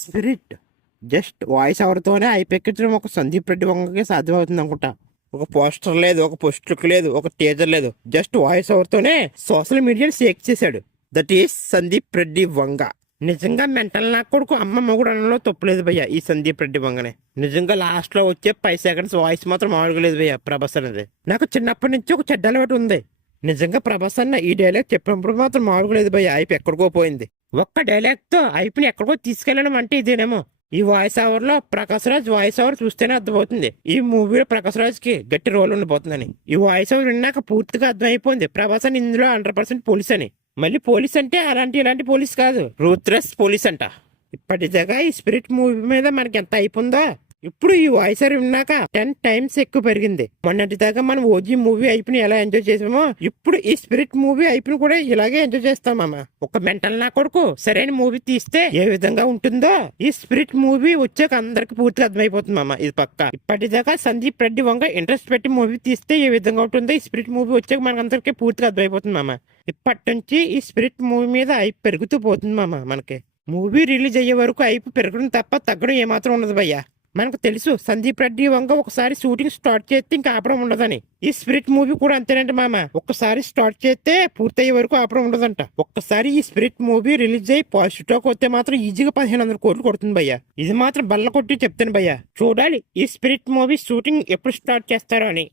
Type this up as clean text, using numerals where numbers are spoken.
Spirit just voice ఎవరితోనే అయిపెక్కించడం ఒక సందీప్ రెడ్డి వంగకి సాధ్యమవుతుంది అనుకుంటా. ఒక పోస్టర్ లేదు, ఒక పోస్ట్ లుక్ లేదు, ఒక టీజర్ లేదు, జస్ట్ వాయిస్ ఎవరితోనే సోషల్ మీడియాని షేక్ చేశాడు. That is Sandeep Reddy Vanga. నిజంగా మెంటల్ నా కొడుకు అమ్మ మొగుడు అనలో తప్పులేదు భయ్య ఈ సందీప్ రెడ్డి వంగనే. నిజంగా లాస్ట్ లో వచ్చే 5 సెకండ్స్ వాయిస్ మాత్రం మామూలుగా లేదు భయ్య ప్రభాస్ అనేది. నాకు చిన్నప్పటి నుంచి ఒక చెడ్డ అలవాటు ఉంది. నిజంగా ప్రభాస్ అన్న ఈ డైలాగ్ చెప్పినప్పుడు మాత్రం మామూలుగా లేదు భయ్య. ఐపి ఎక్కడికో పోయింది. ఒక్క డైలాగ్ తో ఐపిని ఎక్కడికో తీసుకెళ్ళడం అంటే ఇదేనేమో. ఈ వాయిస్ ఓవర్ లో ప్రకాష్ రాజ్ వాయిస్ ఓవర్ చూస్తేనే అర్థమవుతుంది ఈ మూవీలో ప్రకాష్ రాజ్ కి గట్టి రోల్ ఉండిపోతుందని. ఈ వాయిస్ ఓవర్ విన్నాక పూర్తిగా అర్థమైపోయింది ప్రభాస్ అని ఇందులో 100% పోలీస్ అని. మళ్ళీ పోలీస్ అంటే ఇలాంటి పోలీస్ కాదు, రూత్లెస్ పోలీస్ అంట. ఇప్పటిదాకా ఈ స్పిరిట్ మూవీ మీద మనకి ఎంత అయిపోయిందో ఇప్పుడు ఈ వాయిస్ ఓవర్ విన్నాక 10 టైమ్స్ ఎక్కువ పెరిగింది. మొన్నటి దాకా మనం ఓజీ మూవీ అయిపోయి ఎలా ఎంజాయ్ చేసామో ఇప్పుడు ఈ స్పిరిట్ మూవీ అయిపోయి కూడా ఇలాగే ఎంజాయ్ చేస్తామమ్మా. ఒక మెంటల్ నా కొడుకు సరైన మూవీ తీస్తే ఏ విధంగా ఉంటుందో ఈ స్పిరిట్ మూవీ వచ్చాక అందరికి పూర్తిగా అర్థమైపోతుంది అమ్మా. ఇది పక్క. ఇప్పటిదాకా సందీప్ రెడ్డి వంగ ఇంట్రెస్ట్ పెట్టి మూవీ తీస్తే ఏ విధంగా ఉంటుందో ఈ స్పిరిట్ మూవీ వచ్చాక మనకు అందరికీ పూర్తిగా అర్థమైపోతుంది అమ్మా. ఇప్పటి నుంచి ఈ స్పిరిట్ మూవీ మీద ఐపు పెరుగుతూ పోతుంది మామ. మనకి మూవీ రిలీజ్ అయ్యే వరకు ఐపు పెరగడం తప్ప తగ్గడం ఏమాత్రం ఉండదు భయ్యా. మనకు తెలుసు సందీప్ రెడ్డి వంగ ఒకసారి షూటింగ్ స్టార్ట్ చేస్తే ఇంకా ఆపడం ఉండదని. ఈ స్పిరిట్ మూవీ కూడా అంతేనంట మామ. ఒక్కసారి స్టార్ట్ చేస్తే పూర్తయ్యే వరకు ఆపడం ఉండదంట. ఒక్కసారి ఈ స్పిరిట్ మూవీ రిలీజ్ అయ్యి పాజిటివ్ టాక్ వస్తే మాత్రం ఈజీగా 1500 కోట్లు కొడుతుంది భయ్యా. ఇది మాత్రం బల్ల కొట్టి చెప్తాను భయ్యా. చూడాలి ఈ స్పిరిట్ మూవీ షూటింగ్ ఎప్పుడు స్టార్ట్ చేస్తారో అని.